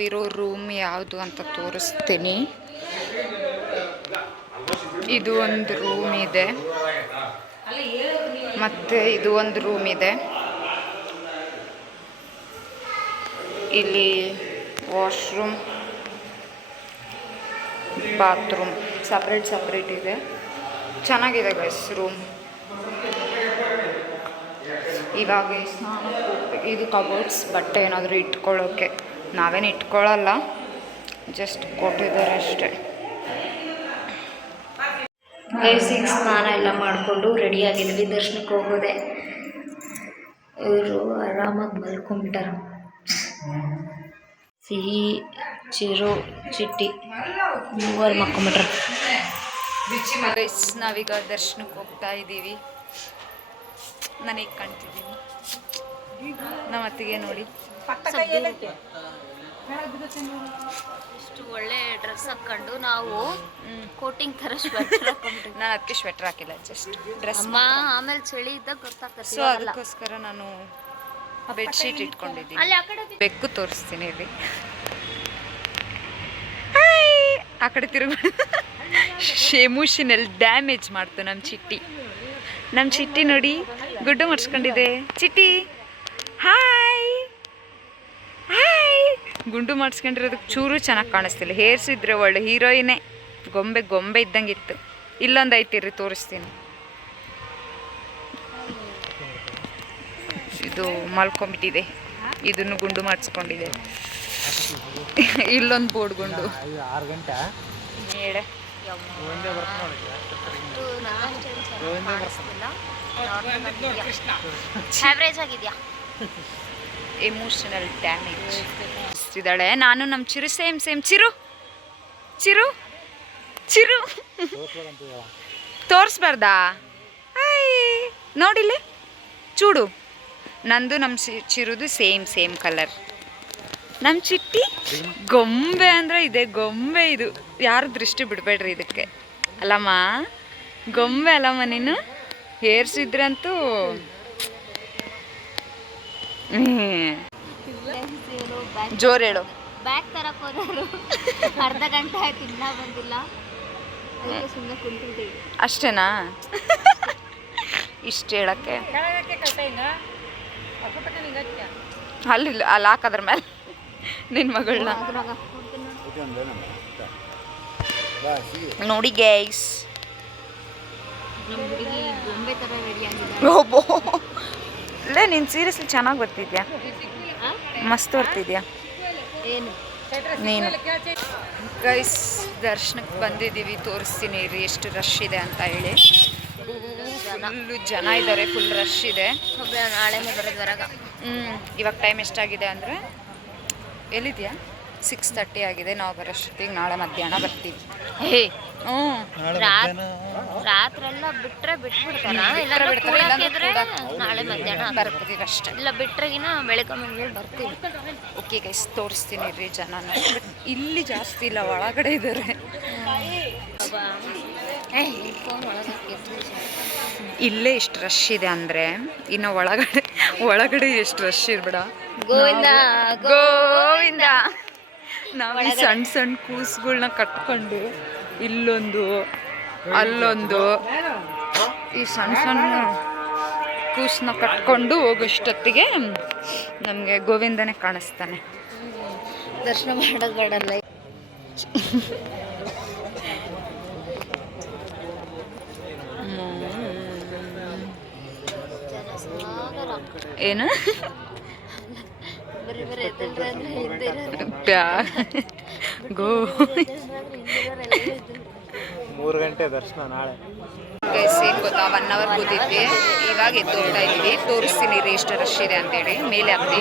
ನಾವಿರೋ ರೂಮ್ ಯಾವುದು ಅಂತ ತೋರಿಸ್ತೀನಿ. ಇದು ಒಂದು ರೂಮ್ ಇದೆ, ಮತ್ತು ಇದು ಒಂದು ರೂಮ್ ಇದೆ. ಇಲ್ಲಿ ವಾಶ್ರೂಮ್, ಬಾತ್ರೂಮ್ ಸಪ್ರೇಟ್ ಇದೆ. ಚೆನ್ನಾಗಿದೆ ಗೈಸ್ ರೂಮ್. ಇವಾಗ ಸ್ನಾನಕ್ಕೆ ಹೋಗ್ಬೇಕು. ಇದು ಕಬೋರ್ಡ್ಸ್, ಬಟ್ಟೆ ಏನಾದರೂ ಇಟ್ಕೊಳ್ಳೋಕ್ಕೆ. ನಾವೇನು ಇಟ್ಕೊಳ್ಳಲ್ಲ, ಜಸ್ಟ್ ಕೊಟ್ಟಿದ್ದಾರೆ ಅಷ್ಟೇ. ಗೈಸ್ ಈಗ ಸ್ನಾನ ಎಲ್ಲ ಮಾಡಿಕೊಂಡು ರೆಡಿಯಾಗಿದ್ವಿ, ದರ್ಶನಕ್ಕೆ ಹೋಗೋದೆ. ಇವರು ಆರಾಮಾಗಿ ಮಲ್ಕೊಂಡ್ಬಿಟ್ಟಾರ. ಸಿಹಿ, ಚಿರು, ಚಿಟ್ಟಿ ಮೂವರು ಮಕ್ಕೊಂಬಿಟ್ರ. ಗೈಸ್ ನಾವೀಗ ದರ್ಶನಕ್ಕೆ ಹೋಗ್ತಾ ಇದ್ದೀವಿ. ನನಗೆ ಕಾಣ್ತಿದ್ದೀನಿ, ನಮ್ಮ ಅತ್ತಿಗೆ ನೋಡಿ ಇಷ್ಟು ಒಳ್ಳೆ ಡ್ರೆಸ್ ಹಾಕ್ಕೊಂಡು ನಾವು ಕೋಟಿಂಗ್ ಥರ ಸ್ವೆಟರ್ ಹಾಕೊಂಡ್ಬಿಟ್ಟು. ನಾನು ಅದಕ್ಕೆ ಸ್ವೆಟರ್ ಹಾಕಿಲ್ಲ, ಜಸ್ಟ್ ಡ್ರೆಸ್. ಆಮೇಲೆ ಚಳಿ ಇದ್ದಾಗ ಗೊತ್ತಾಗ್ತದೆ. ಸೊ ಅದಕ್ಕೋಸ್ಕರ ನಾನು ಬೆಡ್ಶೀಟ್ ಇಟ್ಕೊಂಡಿದ್ದೀನಿ. ಬೆಕ್ಕು ತೋರಿಸ್ತೀನಿ ಇಲ್ಲಿ. ಆ ಕಡೆ ತಿರುಗಿ ಎಮೋಷನಲ್ ಡ್ಯಾಮೇಜ್ ಮಾಡ್ತು ನಮ್ಮ ಚಿಟ್ಟಿ ನೋಡಿ, ಗುಡ್ಡು ಮರ್ಸ್ಕೊಂಡಿದೆ. ಚಿಟ್ಟಿ ಹಾಯ್ ಗುಂಡು ಮಾಡಿಸ್ಕೊಂಡಿರೋದಕ್ಕೆ ಚೂರು ಚೆನ್ನಾಗಿ ಕಾಣಿಸ್ತಿಲ್ಲ. ಹೇರ್ಸ್ ಇದ್ರೆ ಒಳ್ಳೆ ಹೀರೋಯಿನೇ, ಗೊಂಬೆ ಇದ್ದಂಗಿತ್ತು. ಇಲ್ಲೊಂದು ಐತಿರಿ, ತೋರಿಸ್ತೀನಿ. ಇದು ಮಲ್ಕೊಂಬಿಟ್ಟಿದೆ, ಇದನ್ನು ಗುಂಡು ಮಾಡಿಸ್ಕೊಂಡಿದೆ. ಇಲ್ಲೊಂದು ಬೋರ್ಡ್ ಗುಂಡು. ಎಮೋಷನಲ್ ಡ್ಯಾಮೇಜ್ ಇದ್ದಾಳೆ. ನಾನು ನಮ್ಮ ಚಿರು ಸೇಮ್ ಚಿರು ತೋರಿಸ್ಬಾರ್ದಾ? ನೋಡಿಲ್ಲಿ ಚೂಡು, ನಂದು ನಮ್ಮ ಚಿರುದು ಸೇಮ್ ಕಲರ್. ನಮ್ಮ ಚಿಟ್ಟಿ ಗೊಂಬೆ ಅಂದರೆ ಇದೆ, ಗೊಂಬೆ ಇದು. ಯಾರು ದೃಷ್ಟಿ ಬಿಡಬೇಡ್ರಿ ಇದಕ್ಕೆ. ಅಲ್ಲಮ್ಮ, ಗೊಂಬೆ ಅಲ್ಲಮ್ಮ ನೀನು. ಹೇರ್ಸಿದ್ರಂತೂ ಜೋರು ಹೇಳು. ಬ್ಯಾಗ್ ತರಕ್ ಹೋದರು, ಅರ್ಧ ಗಂಟೆ ಆಯ್ತು ಇನ್ನೂ ಬಂದಿಲ್ಲ. ಸುಮ್ಮನೆ ಕುಂತಿದ್ದೀವಿ ಅಷ್ಟೇನಾ? ಇಷ್ಟು ಹೇಳಕ್ಕೆ ಅಲ್ಲಿ ಹಾಕದ್ರ ಮೇಲೆ ನಿನ್ನ ಮಗಳನ್ನ ನೋಡಿ ಗೈಸ್. ಗೊಂಬೆ ಥರ ರೆಡಿ ಆಗಿದೆ. ಲೇ ನೀನು ಸೀರಿಯಸ್ಲಿ ಚೆನ್ನಾಗಿ ಬರ್ತಿದ್ಯಾ, ಮಸ್ತ್ ಬರ್ತಿದ್ಯಾ ಏನು ನೀನು. ಗೈಸ್ ದರ್ಶನಕ್ಕೆ ಬಂದಿದ್ದೀವಿ, ತೋರಿಸ್ತೀನಿ ರೀ ಎಷ್ಟು ರಶ್ ಇದೆ ಅಂತ ಹೇಳಿ. ಫುಲ್ಲು ಜನ ಇದ್ದಾರೆ, ಫುಲ್ ರಶ್ ಇದೆ. ನಾಳೆ ಬರೋದು ಹೊರಗ. ಇವಾಗ ಟೈಮ್ ಎಷ್ಟಾಗಿದೆ ಅಂದರೆ, ಎಲ್ಲಿದೆಯಾ? 6:30 ಆಗಿದೆ. ನಾವು ಬರೋಷ್ಟೊತ್ತಿಗೆ ನಾಳೆ ಮಧ್ಯಾಹ್ನ ಬರ್ತೀವಿ. ರಾತ್ರೆಲ್ಲ ಬಿಟ್ಬಿಡ್ತಾರ, ನಾಳೆ ಮಧ್ಯಾಹ್ನ ಬರ್ತೀವಿ ಅಷ್ಟೇ. ಇಲ್ಲ ಬಿಟ್ರೆಗಿನ ಬೆಳಗ್ಗೆ ಮುಂಜಾನೆ ಬರ್ತೀವಿ. ಓಕೆ ಗೈಸ್ ತೋರಿಸ್ತೀನಿ ರೀ ಜನನ. ಬಟ್ ಇಲ್ಲಿ ಜಾಸ್ತಿ ಇಲ್ಲ, ಒಳಗಡೆ ಇದ್ದಾರೆ. ಇಲ್ಲೇ ಇಷ್ಟು ರಶ್ ಇದೆ ಅಂದರೆ ಇನ್ನು ಒಳಗಡೆ ಎಷ್ಟು ರಶ್ ಇರ್ಬೇಡ. ಗೋವಿಂದ ನಾವು ಸಣ್ಣ ಕೂಸುಗಳನ್ನ ಕಟ್ಕೊಂಡು ಇಲ್ಲೊಂದು ಅಲ್ಲೊಂದು ಈ ಸಣ್ಣ ಕೂಸನ್ನ ಕಟ್ಕೊಂಡು ಹೋಗೋಷ್ಟೊತ್ತಿಗೆ ನಮಗೆ ಗೋವಿಂದನೇ ಕಾಣಿಸ್ತಾನೆ. ದರ್ಶನ ಮಾಡೋದು ಬೇಡಲ್ಲ. ಏನು ಮೂರು ಗಂಟೆ ದರ್ಶನ ನಾಳೆ. ಏನು ಗೊತ್ತಾ, 1 hour ಕೂತಿದ್ವಿ, ಇವಾಗ ಎದ್ದು ಹೋಗ್ತಾ ಇದ್ದೀವಿ. ತೋರಿಸ್ತೀನಿ ರೀ ಎಷ್ಟು ರಶ್ ಇದೆ ಅಂತೇಳಿ. ಮೇಲೆ ಹಾಕ್ತಿ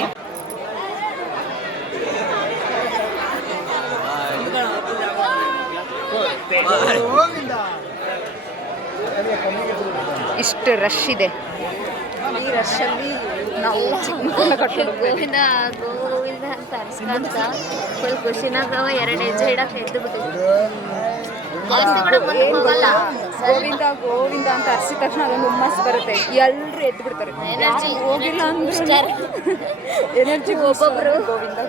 ಇಷ್ಟು ರಶ್ ಇದೆ. ಈ ರಶಲ್ಲಿ ನಾವು ಗೋವಿಂದ ಅಂತ ಅನ್ಸ್ಕೊಂತ ಫುಲ್ ಖುಷಿನಾಗ 2 ಹೆಜ್ಜೆ ಇಡಕ್ಕೆ ಎದ್ದು ಬಿಟ್ಟಿದ್ವಿ. ಹೋಗಲ್ಲ ಗೋವಿಂದ ಗೋವಿಂದ ಅಂತ ಹರಿಸಿದ ತಕ್ಷಣ ಅದೊಂದು ಹುಮ್ಮಸ್ ಬರುತ್ತೆ, ಎಲ್ಲರೂ ಎದ್ದು ಬಿಡ್ತಾರೆ. ಎನರ್ಜಿ ಹೋಗಿಲ್ಲ ಅಂದ್ರೆ ಎನರ್ಜಿ ಒಬ್ಬೊಬ್ರು ಗೋವಿಂದ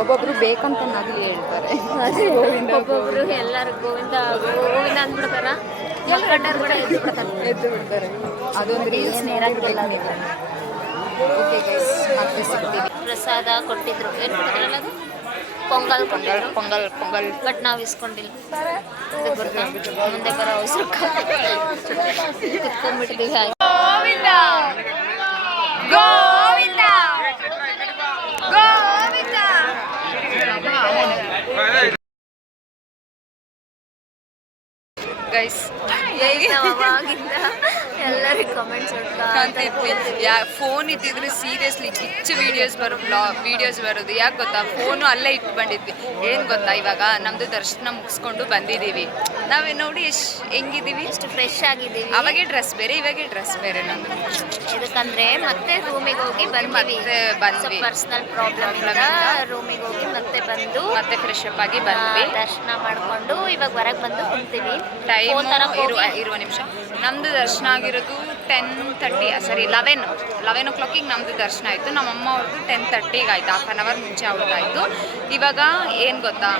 ಒಬ್ಬೊಬ್ರು ಬೇಕಂತ ನಗಲಿ ಹೇಳ್ತಾರೆ. ಗೋವಿಂದ ಒಬ್ಬೊಬ್ರು ಎಲ್ಲರೂ ಗೋವಿಂದ ಗೋವಿಂದ ಅಂದ್ಬಿಡ್ತಾರ. ಮಕ್ಕಳರು ಕೂಡ ಎದ್ದು ಬಿಡ್ತಾರೆ. ಅದೊಂದು ರೀಲ್ಸ್ ಓಕೆ ಗೈಸ್, ಮತ್ತೆ ಸಿಗ್ತೀವಿ. ಪ್ರಸಾದ ಕೊಟ್ಟಿದ್ರು, ಏನು ಕೊಟ್ಟಿದ್ರಲ್ಲ ಅದು ಪೊಂಗಲ್ ಕೊಟ್ಟಿದ್ರು. ಪೊಂಗಲ್ ಪೊಂಗಲ್ ಬಟ್ ನಾವು ಇಸ್ಕೊಂಡಿಲ್ಲ. ಇದು ಗೊತ್ತಾ, ಮುಂದೆ ಬರೋ ಅವಸರ ಕಿತ್ಕೊಂಡ್ಬಿಟ್ಟಿದ್ದೀವಿ. ಗೋವಿಂದ ಗೋವಿಂದ ಗೋವಿಂದ. ಗೈಸ್ ಅವಾಗಿಂದ ಎಲ್ಲರಿಗೂ ಕಮೆಂಟ್ಸ್ ಫೋನ್ ಇದ್ದಿದ್ರೆ ಸೀರಿಯಸ್ಲಿ ಗಿಚ್ಚು ವಿಡಿಯೋಸ್ ಬರೋದು. ಯಾಕೆ ಗೊತ್ತಾ, ಫೋನು ಅಲ್ಲೇ ಇಟ್ಟು ಬಂದಿದ್ವಿ. ಏನು ಗೊತ್ತಾ, ಇವಾಗ ನಮ್ಮದು ದರ್ಶನ ಮುಗಿಸ್ಕೊಂಡು ಬಂದಿದ್ದೀವಿ. ನಾವೇ ನೋಡಿ ಎಷ್ಟು ಹೆಂಗಿದ್ದೀವಿ, ಎಷ್ಟು ಫ್ರೆಶ್ ಆಗಿದ್ದೀವಿ. ಅವಾಗೆ ಡ್ರೆಸ್ ಬೇರೆ, ಇವಾಗೆ ಡ್ರೆಸ್ ಬೇರೆ. ನಮ್ಮದು ಇದಕ್ಕಂದ್ರೆ ಮತ್ತೆ ರೂಮಿಗೆ ಹೋಗಿ ಬಂದ್ವಿ. ಪರ್ಸನಲ್ ಪ್ರಾಬ್ಲಮ್ ಇಂದ ರೂಮಿಗೆ ಹೋಗಿ ಮತ್ತೆ ಫ್ರೆಶ್ ಅಪ್ ಆಗಿ ಬಂದ್ವಿ. ದರ್ಶನ ಮಾಡ್ಕೊಂಡು ಇವಾಗ ಹೊರಗೆ ಬಂದು ಕುಂತೀವಿ. ಟೈಮ್ ಇರುವ ನಿಮಿಷ. ನಮ್ಮದು ದರ್ಶನ ಆಗಿರೋದು 10:30, ಸಾರಿ 11 o'clock ನಮ್ಮದು ದರ್ಶನ ಆಯಿತು. ನಮ್ಮಮ್ಮ ಅವ್ರದ್ದು 10:30 ಆಯಿತು, ಹಾಫ್ ಆನ್ ಅವರ್ ಮುಂಚೆ ಅವ್ರದ್ದಾಯಿತು. ಇವಾಗ ಏನು ಗೊತ್ತಾ,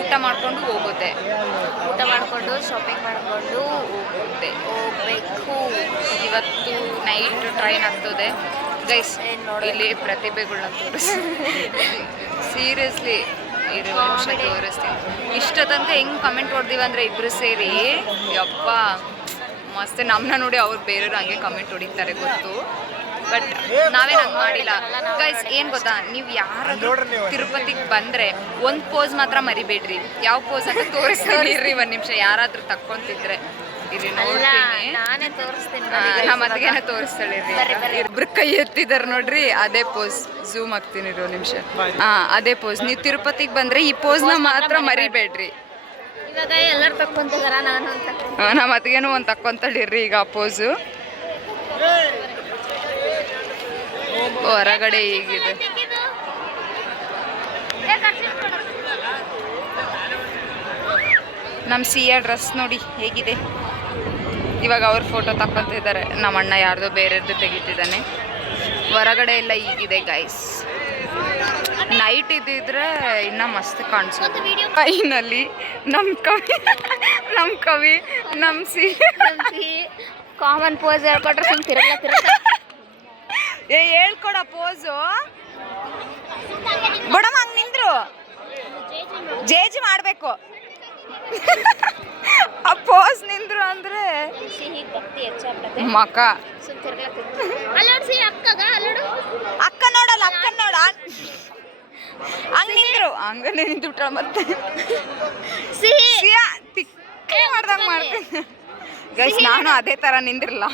ಊಟ ಮಾಡಿಕೊಂಡು ಹೋಗುತ್ತೆ. ಊಟ ಮಾಡಿಕೊಂಡು ಶಾಪಿಂಗ್ ಮಾಡಿಕೊಂಡು ಹೋಗ್ಬೇಕು. ಇವತ್ತು ನೈಟ್ ಟ್ರೈನ್ ಹತ್ತದೆ ಗೈಸ್. ಇಲ್ಲಿ ಪ್ರತಿಭೆಗಳನ್ನ ಸೀರಿಯಸ್ಲಿ ಇರುವ ನಿಮಿಷ ತೋರಿಸ್ತೀನಿ. ಇಷ್ಟ ತನಕ ಹೆಂಗೆ ಕಮೆಂಟ್ ಹೊಡೆದಿವಿ ಅಂದರೆ ಇಬ್ಬರು ಸೇರಿ, ಯಪ್ಪ ಮಸ್ತ್. ನಮ್ಮನ್ನ ನೋಡಿ ಅವ್ರು ಬೇರೆಯವ್ರು ಹಂಗೆ ಕಮೆಂಟ್ ಹೊಡಿತಾರೆ ಗೊತ್ತು, ಬಟ್ ನಾವೇನು ಹಂಗೆ ಮಾಡಿಲ್ಲ ಗೈಸ್. ಏನು ಗೊತ್ತಾ, ನೀವು ಯಾರಾದ್ರೂ ತಿರುಪತಿಗೆ ಬಂದರೆ ಒಂದು ಪೋಸ್ ಮಾತ್ರ ಮರಿಬೇಡ್ರಿ. ಯಾವ ಪೋಸ್ ಅಂತ ತೋರಿಸ್ತೀನಿ ಇರ್ರಿ ಒಂದು ನಿಮಿಷ. ಯಾರಾದರೂ ತಕ್ಕೊಂತಿದ್ರೆ ಇಲ್ಲಿ ನೋಡ್ತೀನಿ, ನಾನೇ ತೋರಿಸ್ತೀನಿ. ನಮ್ಮ ಅತ್ತಿಗೆನ ತೋರಿಸ್ತಾಳೆ. ಇಬ್ರು ಕೈ ಎತ್ತಿದಾರೆ ನೋಡ್ರಿ, ಅದೇ ಪೋಸ್. ಝೂಮ್ ಆಗ್ತೀನಿ ಇರೋ ನಿಮಿಷ. ಅದೇ ಪೋಸ್. ನೀವು ತಿರುಪತಿಗೆ ಬಂದರೆ ಈ ಪೋಸ್ನ ಮಾತ್ರ ಮರಿಬೇಡ್ರಿ. ಇವಾಗ ಎಲ್ಲರೂ ತಕ್ಕೊಂತಿದಾರ, ನಾನು ಅಂತ. ನಮ್ಮ ಅತ್ತಿಗೆನೂ ಒಂದು ತಕ್ಕೊಂತಳಿರ್ರಿ ಈಗ ಆ ಪೋಸು. ಹೊರಗಡೆ ಹೀಗಿದೆ. ನಮ್ಮ ಸಿಯ ಡ್ರೆಸ್ ನೋಡಿ ಹೇಗಿದೆ. ಇವಾಗ ಅವ್ರ ಫೋಟೋ ತಕ್ಕೊತಿದ್ದಾರೆ. ನಮ್ಮ ಅಣ್ಣ ಯಾರ್ದೋ ಬೇರೆಯವ್ರದ್ದು ತೆಗಿತಿದ್ದಾನೆ. ಹೊರಗಡೆ ಎಲ್ಲ ಹೀಗಿದೆ ಗೈಸ್. ನೈಟ್ ಇದ್ದಿದ್ರೆ ಇನ್ನೂ ಮಸ್ತ್ ಕಾಣಿಸೋದು. ಫೈನಲಿ ನಮ್ಮ ಕವಿ ನಮ್ಮ ಸಿ ಕಾಮನ್ ಪೋಸ್ ಹೇಳ್ಕೊಟ್ರೆ ಸುಮ್ಮನೆ ತಿರುಗ ಹೇಳ್ಕೊಡ ಪೋಸು. ಬಡಮ್ಮ ಹಂಗೆ ನಿಂದ್ರು ಜೇಜಿ ಮಾಡಬೇಕು. ಆ ಪೋಸ್ ನಿಂದ್ರು ಅಂದರೆ ಭಕ್ತಿ ಹೆಚ್ಚಾಗ್ತದೆ. ಮಕ ಅಕ್ಕ ನೋಡಲ್ಲ, ಅಕ್ಕ ನೋಡ ಹಂಗೆ ನಿಂದ್ರು. ಹಂಗನೇ ನಿಂತು ಮತ್ತೆ ತಿಕ್ಕ ಮಾಡ್ದಂಗೆ ಮಾಡ್ತೀನಿ ಗೈಸ್. ನಾನು ಅದೇ ಥರ ನಿಂದಿರಲ್ಲ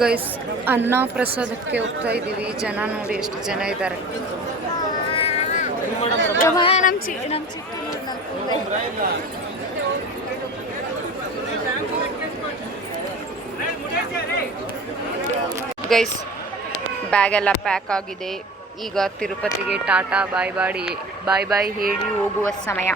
ಗೈಸ್. ಅನ್ನ ಪ್ರಸಾದಕ್ಕೆ ಹೋಗ್ತಾ ಇದ್ದೀವಿ. ಜನ ನೋಡಿ ಎಷ್ಟು ಜನ ಇದ್ದಾರೆ. ಗೈಸ್ ಬ್ಯಾಗ್ ಎಲ್ಲ ಪ್ಯಾಕ್ ಆಗಿದೆ. ಈಗ ತಿರುಪತಿಗೆ ಟಾಟಾ ಬಾಯ್ ಬಾಯ್ ಹೇಳಿ ಹೋಗುವ ಸಮಯ.